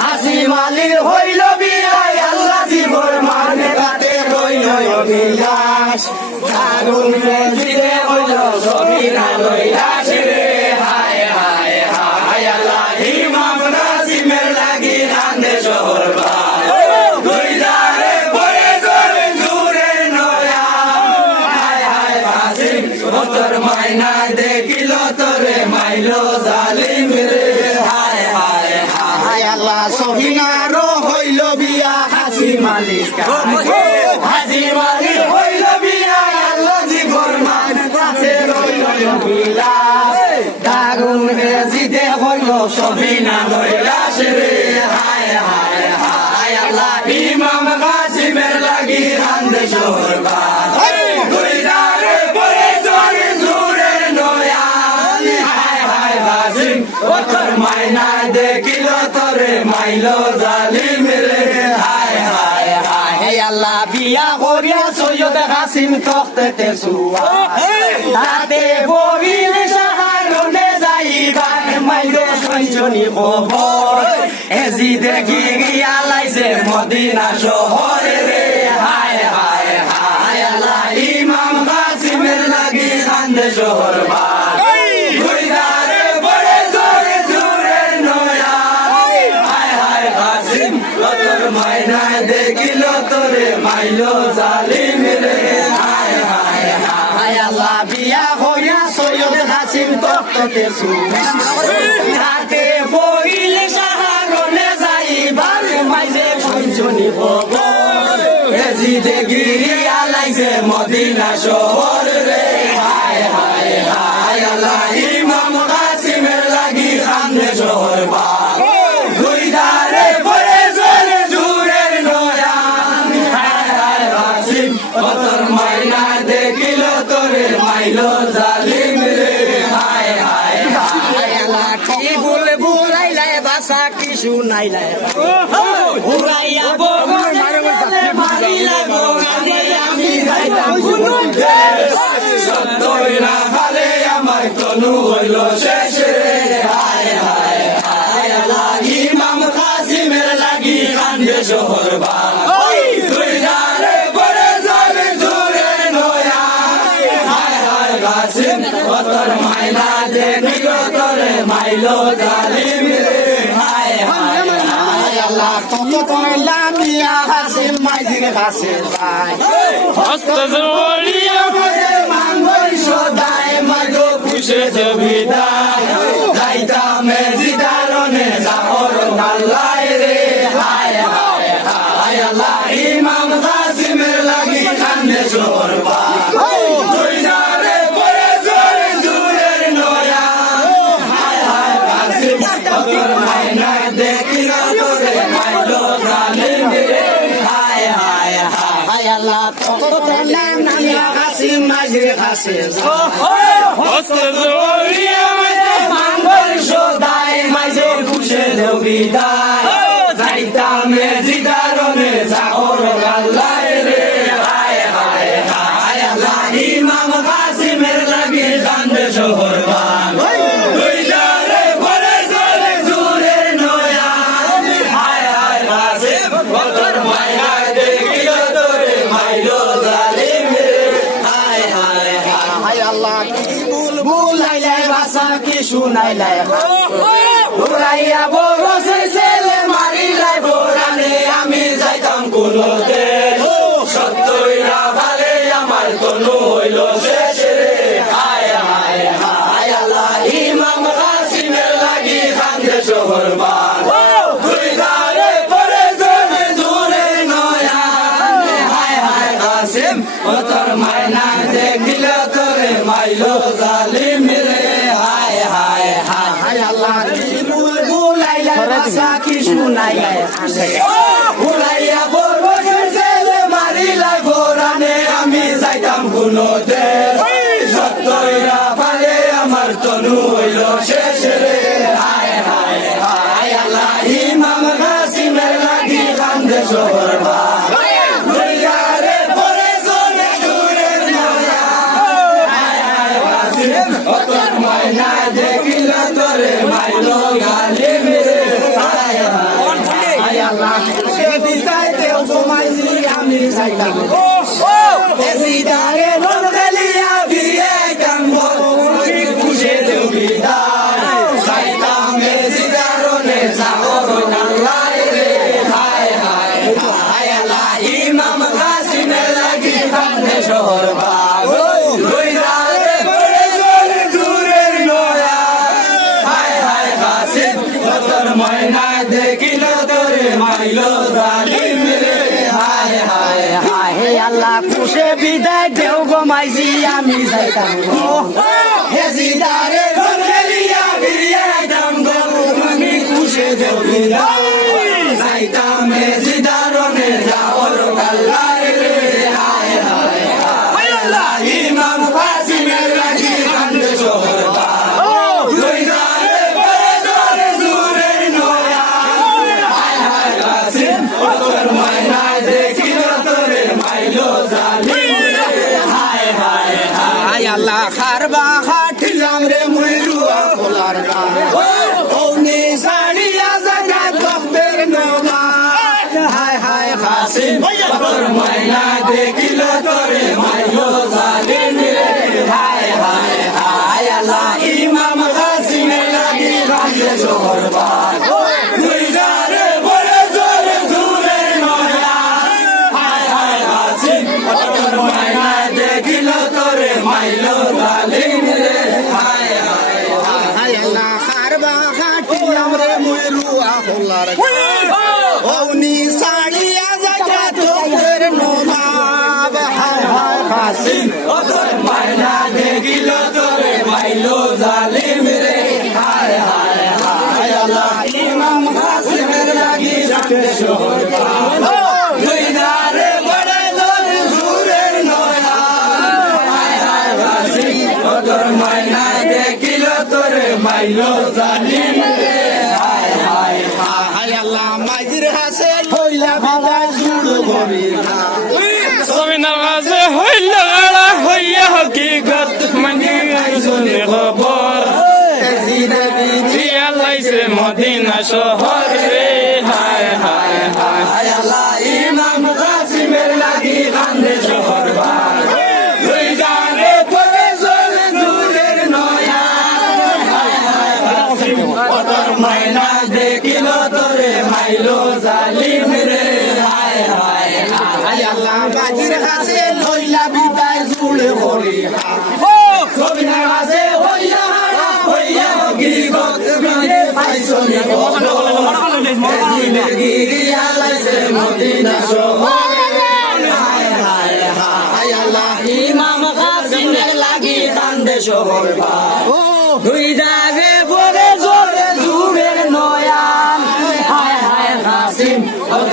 হাসিম আলীর হইল বিয়ায় আল্লাহ জীবর মানে কাটে রইল অভিলাষ আগুন জিরে হইল সবিনা লইলাস রে হায় হায় হায় আল্লাহ ইমাম নাসিমের লাগি রান্দে শহর দুই দারে পরে জোরে জুরে নয়া হায় হায় হাসিম তোর মাইনা দেখিল তোরে মাইলো জালিম রে হায় হায় হায় আল্লাহ সহিনারো হইল বিয়া হাসিম আলীর হাসিম আলীর হইল বিয়া আল্লাহ জীবর মান কাছে রইল বিলাস দাগুন জিদে হইল সহিনা লইলাস রে হায় হায় হায় আল্লাহ ইমাম কাসিমের লাগি রান্দে শহর দুই দারে পরে জোরে জুরে নয়া হায় হায় হাসিম ও তোর মাইনা দেখিল তোরে মাইলো জালিম রে হায় হায় হায় আল্লাহ বিয়া করিয়া সৈয়দ হাসিম তখতে সুয়া তাতে বহিল সাহারনে যাইবার মাইলো সৈজনী খবর এজি দেখি গিয়া লাইছে মদিনা শহর রে হায় হায় হায় আল্লাহ ইমাম কাসিমের লাগি কান্দে শহর মাইনা দেখিল তোরে মাইলো জালিম রে হায় হায় হায় আল্লাহ বিয়া হইয়া সৈয়দ হাসিম তখতে হাতে বইল সাহারনে যাইবার মাইজে কইজনি খবর এজি দেখি আলাইছে মদিনা শহর রে হায় হায় হায় আল্লাহ ইমাম কাসিমের লাগি কান্দে শহর দুই ধারে পরে জোরে জুরে নয়া হায় হায় হাসিম তোর মাইনা দেখিল তোরে মাইলো জালিম রে হায় হায় হায় আল্লাহ কি বুলাইলে ভাষা কি শুনাইলে হুরাইয়া মারিলা গোগানে আমি যাইতাম শুনতে সত্যই না খালে আমার তনু হইল শেষ রে হায় হায় হায় আল্লাহ ইমাম কাসিমের লাগি কান্দে শহর দুই ধারে পরে যাবে জোরে নয়া হায় হায় কাসিম তোর মাইনা দেখিল তোরে মাইলো জালিম রে হায় হায় হায় আল্লাহ কত কইলাম মিয়া হাসিম মাইজির কাছে যায় হস্ত জড়িয়া মজে মাঙ্গল সদায় মাগো খুশে জবিদায় যাইতাম জিদারনে জাহর আল্লাহ রে হায় হায় হায় আল্লাহ ইমাম কাসিমের লাগি কান্দে শহর দুই ধারে পরে জোরে জুরে নয়া হায় হায় কাসিম তোর মাইনা দেখিল তোরে মাইলো জালিম রে হায় হায় হায় আল্লাহ তোর নাম নামিয়া কাসিম মাইজির কাছে হস্ত জড়িয়া মাঙ্গল সদায় মাইজে খুশে বিদায় যাইতাম জিদারনে জাহর আল্লাহ রে হায় হায় হায় আল্লাহ ইমাম কাসিমের লাগি কান্দে শহর দুই ধারে পরে জোরে জুরে নয়া হায় হায় কাসিম তোর মাইনা দেখিল তোরে মাইলো জালিম রে হায় হায় হায় আল্লাহ কি বুলাইলে ভাষা কি শুনাইলে হুরাইয়া বরসে ছেলে মারিলাই বোরানে আমি যাইতাম কোনতে সত্যই না ভালে আমার তনু হইল শেষ রে হায় হায় হায় আল্লাহ ইমাম কাসিমের লাগি কান্দে শহর দুই ধারে পরে জোরে জুরে নয়া হায় হায় কাসিম তোর মাইনা দেখিল তোরে মাইলো জালিম রে হায় হায় হায় আল্লাহ ভাষা কি শুনাইলে হুরাইয়া বরসে ছেলে মারিলাই বোরানে আমি যাইতাম কোনতে সত্যই না পারে আমার তনু হইল শেষ রে হায় হায় হায় আল্লাহ ইমাম কাসিমের লাগি কান্দে শহর দুই ধারে পরে জোরে জুরে নয়া হায় হায় কাসিম তোর মাইনা দেখিল তোরে মাইলো জালিম রে যাইতাম এজিদারে রোল গলিয়া ফিরে আইতাম বড় খুশে জমিদার যাইতাম এজিদারনে সাগর কাল্লাই রে হায় হায় হায় আল্লাহ ইমাম কাসিমের লাগি কান্দে শহর বাগ লইরারে পড়ে জলে দূরের নয়া হায় হায় কাসিম তোর ময়না দেখিল তোরে মাইলো জালিম রে হায় হায় হায় আল্লাহ খুশে বিদায় দেও গো মাইজি আমি যাইতাম গো হেজিদারে রোল গলিয়া ফিরিয়া আইতাম গো আমি খুশে দেও বিদায় যাইতাম হেজিদারনে যাওর কাল্লাই রে হায় হায় হায় আল্লাহ ইমাম কাসিমের লাগি কান্দে শহর বাগ লইরারে পড়ে জলে দূরের নয়া হায় হায় কাসিম তোর ময়না দেখিল তোরে মাইলো জালিম রে হায় হায় হায় আল্লাহ খারবা খাটিলাম রে মুইরুয়া খোলার গান ওনি সাড়িয়া জাগা তখতের নমা হায় হায় কাসিম তোর ময়না দেখিল তোরে মাইলো জালিম রে হায় হায় হায় আল্লাহ ইমাম কাসিমের লাগি কান্দে শহর বাগ লইরারে পড়ে জলে দূরের নয়া হায় হায় কাসিম তোর ময়না দেখিল তোরে মাইলো জালিম রে হায় হায় হায় আল্লাহ খারবা খাটিলাম রে মুইরুয়া খোলার ওনি সাড়িয়া জাগা তোর নমাব হায় হায় কাসিম তোর ময়না দেখিল তোরে মাইলো জালিম রে হায় হায় হায় আল্লাহ ইমাম কাসিমের লাগি কান্দে শহর বাগ লইরারে পড়ে জলে দূরের নয়া হায় হায় কাসিম তোর ময়না দেখিল তোরে মাইলো জালিম রে হায় হায় হায় আল্লাহ মাইজির হাসে হইলা বিদায় জুড় করি না সমিনার মাঝে হইল গালা হইয়া হকিকত মানি শুনে খবর দিয়া লাইছে মদিনা শহর রে হায় হায় হায় হায় আল্লাহ ইমাম কাসিমের লাগি কান্দে শহর বাগ লইরারে পড়ে জলে দূরের নয়া হায় হায় কাসিম তোর ময়না দেখিল তোরে মাইলো জালিম রে হায় হায় হায় আল্লাহ বাজির কাছে লইলা বিদায় জুড়ে করি সবিনার কাছে হইয়া হারা হইয়া গিগত মানে পাইছনি বলো এদিনে গিরিয়া লাইছে মদিনা শহর হায় হায় হায় আল্লাহ ইমাম কাসিমের লাগি কান্দে শহর বাগ দুই দাগে পড়ে জলে দূরের নয়ান হায় হায় কাসিম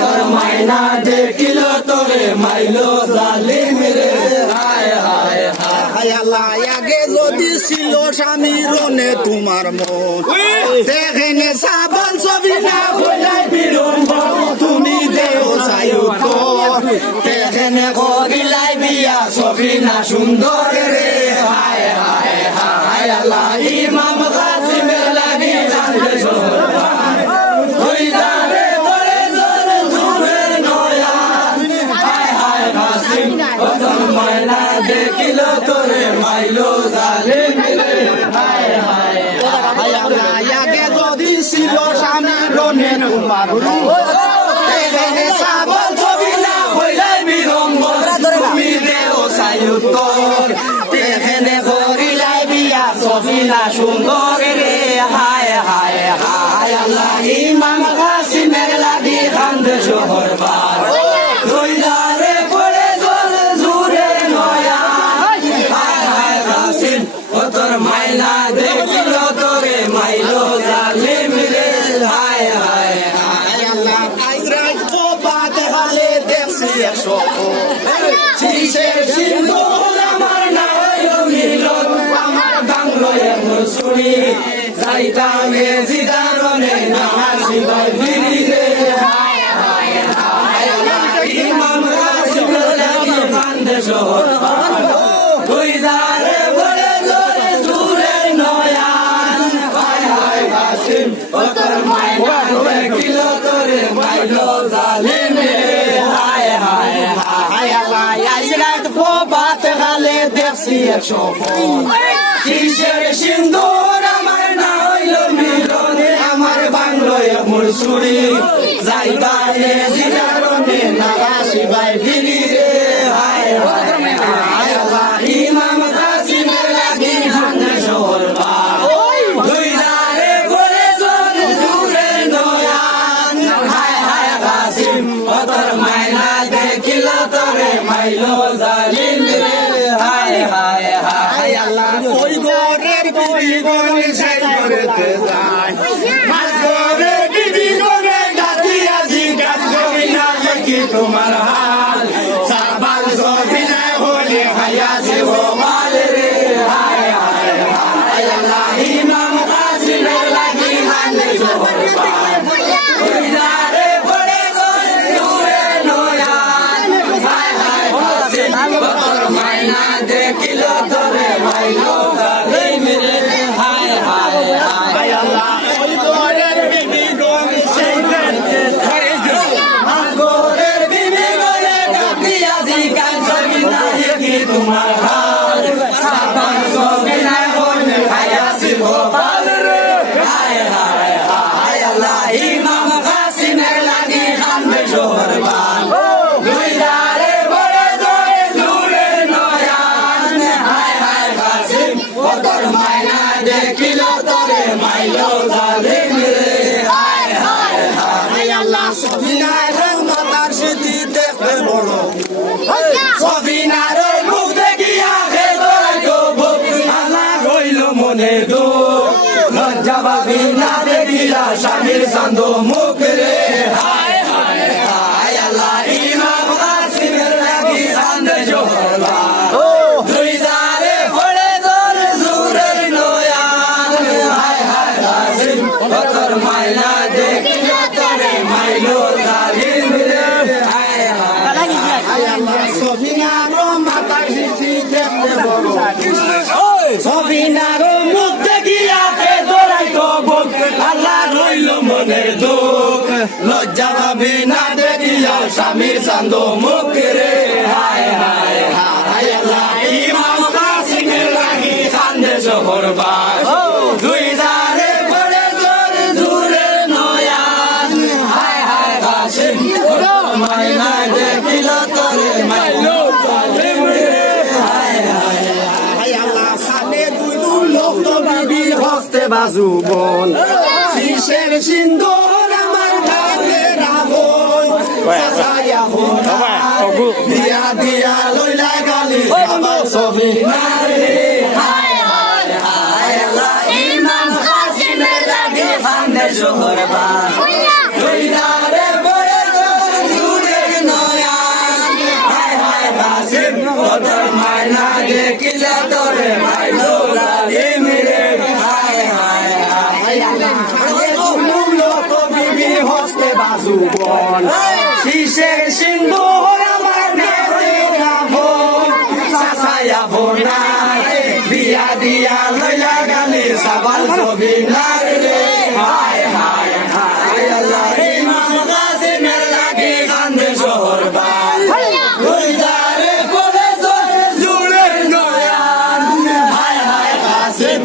তোর ময়না দেখিল তোরে মাইলো জালিম রে হায় হায় হায় আল্লাহ আগে যদি ছিল স্বামী রনে তোমার মন দেখেনে সাবান ছবি না হইলাই বিড়ম্বন তুমি দেও সায়ুত দেখেনে করিলাই বিয়া ছবি না সুন্দর রে হায় হায় হায় আল্লাহ ইমাম কাসিমের লাগি কান্দে শহর বাগ লইরারে পড়ে জলে দূরের নয়া হায় হায় কাসিম তোর ময়না দেখিল তোরে মাইলো জালিম রে হায় হায় হায় আল্লাহ আগে যদি ছিল স্বামী রনে তোমার দেখেনে সাবল ছবি না হইলাই বিড়ম্বন তুমি দেও সায়ুত দেখেনে করিলাই বিয়া ছবি না সুন্দর রে হায় হায় হায় আল্লাহ ইমাম কাসিমের লাগি কান্দে শহর বাগ লইরারে পড়ে জলে দূরের নয়া হায় হায় কাসিম তোর মাইনা দেখিল তোরে মাইলো জালিম রে হায় হায় হায় আল্লাহ আইরাত কো বাত হালে দেখছি একশো শিশের সিন্দুর আমার না হইল মিলন আমার বাংলো এখন শুনি যাইতাম এজিদারনে না হাসিবাই ফিরি রে হায় হায় হায় আল্লাহ ইমাম কাসিমের লাগি কান্দে শহর বাগ লইরারে পড়ে জলে দূরের নয়ান হায় হায় কাসিম তোর ময়না দেখিল তোরে মাইলো জালিম রে হায় হায় হায় এক সফল কিসের সিন্দুর আমার না হইল মিলনে আমার বাংলো মোর ছুরি যাইবারে জিলারনে নাগাসি ভাই ফিরি রে হায় হায় আল্লাহ ইমাম কাসিমের লাগি হান্নে শহর বা দুই দারে করে জন দূরে নয়ান হায় হায় কাসিম তোর মাইনা দেখিল তোরে মাইলো জালিম রে হায় হায় হায় আল্লাহ ওই গোরের বিবি গোরে সেই করেতে যায় মাস গোরে বিবি গোরে গাতি আজি গাত জমিনা কি তোমার হাল সাবাল জমিনা হলে হায়াজি হো মাল রে হায় হায় হায় আল্লাহ ইমাম কাসিমের লাগি হানে জোহর ওই দারে পড়ে গোরে দূরে নয়ান হায় হায় কাসিম তোর মাইনা দেখিল তোরে মাইলো জালিম রে হায় হায় হায় আল্লাহ ওই গোরের বিবি গোরে সেই করতে গোরের বিবি গোরে গাতি আজি গাত জমিনা কি তোমার হাল সাবান জমিনা হলে হায়াজি হো মাল রে হায় হায় হায় আল্লাহ ইমাম কাসিমের লাগি হানবে জোহর বান দুই দারে বড়ে জোরে দূরে নয়ান হায় হায় কাসিম তোর মাইনা দেখিল তোরে মাইলো জালিম রে হায় হায় হায় আল্লাহ সফিনার রহমতার স্মৃতি দেখতে বড় সফিনার মুখ দেখিয়া হে দোরাইতো বুক আল্লাহ রইল মনে দুঃখ লজ্জা ভাবি না দেখিলা স্বামীর চান্দ মুখ রে হায় হায় হায় আল্লাহ ইমাম কাসিমের লাগি হান্নে জোহর বা দুই দারে পড়ে জোর জুরের নয়ান হায় হায় কাসিম তোর মাইনা দেখিল তোরে মাইলো জালিম রে হায় হায় আল্লাহ সফিনারো মাতার হিসি দেখতে বড় সফিনারো মুখ দেখিয়া কে দৌড়াইতো বুক আল্লাহ রইল মনের দুঃখ লজ্জা ভাবি না দেখিয়া স্বামীর চান্দ মুখ রে হায় হায় হায় আল্লাহ ইমাম কাসিমের লাগি কান্দে শহর বাস দুই দারে পড়ে জোর দূরে নয়ান হায় হায় কাসিম মাইনা দেখিল তোরে মাইলো জালিম রে হায় হায় হায় আল্লাহ সামনে দুই লোক তো বিবি হস্তে বাজু বল শিশের সিন্দুর আমার গাতে রাবণ সাসায়া হোনা দিয়া দিয়া লইলা গালি আমার ছবি নারে হায় হায় হায় আল্লাহ ইমাম কাসিমের লাগি হান্নে জোহর বা দুই দারে পড়ে দূরে নয়ান হায় হায় কাসিম তোর মাইনা দেখিল তোরে মাইলো জালিম রে হায় হায় হায় আল্লাহ লোক বিবি হস্তে বাজু বল শিশের সিন্দুর আমার গাতে রাবণ সাসায়া ভোনা বিয়া দিয়া লইলা গালি সাবাল ছবি নার রে হায় হায় হায় আল্লাহ ইমাম কাসিমের লাগি কান্দে শহর বা দুই দারে পড়ে জোরে জুরের নয়ান হায় হায় কাসিম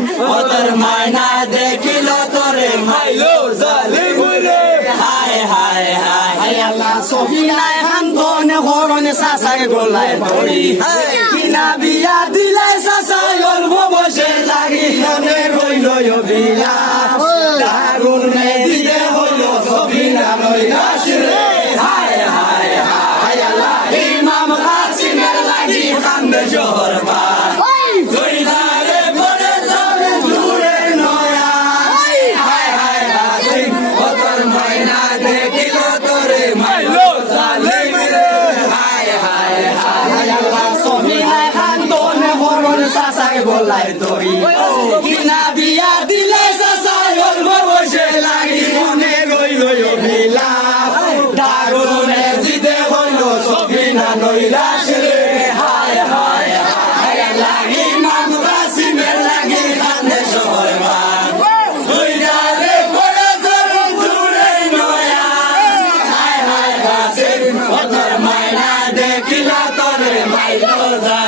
তোর মাইনা দেখিল তোরে মাইলো জালিম রে হায় হায় হায় আল্লাহ সফিনায় হান্দনে হরনে সাসায় গলায় ধরি কিনা বিয়া দিলাই সাসায় অল্প বসে লাগি মনে রইল বিলাস দারুণ দিলে হইল সফিনা নৈরাশ রে হায় হায় হায় আল্লাহ ইমাম কাসিমের লাগি কান্দে জোহর বা দুই দারে পড়ে যাবে দূরে নয়ান হায় হায় কাসিম তোর মাইনা দেখিল তোরে মাইলো জালিম রে হায় হায় হায় আল্লাহ সফিনায় কান্দনে হরনে সাসায় গলায় ধরি কিনা বিয়া দিলে সাসায় অল্প বসে লাগি মনে রইল বিলাস দারুণ জিদে হইল সফিনা নৈরাশ রে হায় হায় হায় আল্লাহ ইমাম কাসিমের লাগি কান্দে শহর বা দুই দারে পড়ে জোরে দূরে নয়ান হায় হায় কাসিম তোর মাইনা দেখিল তোরে মাইলো জালিম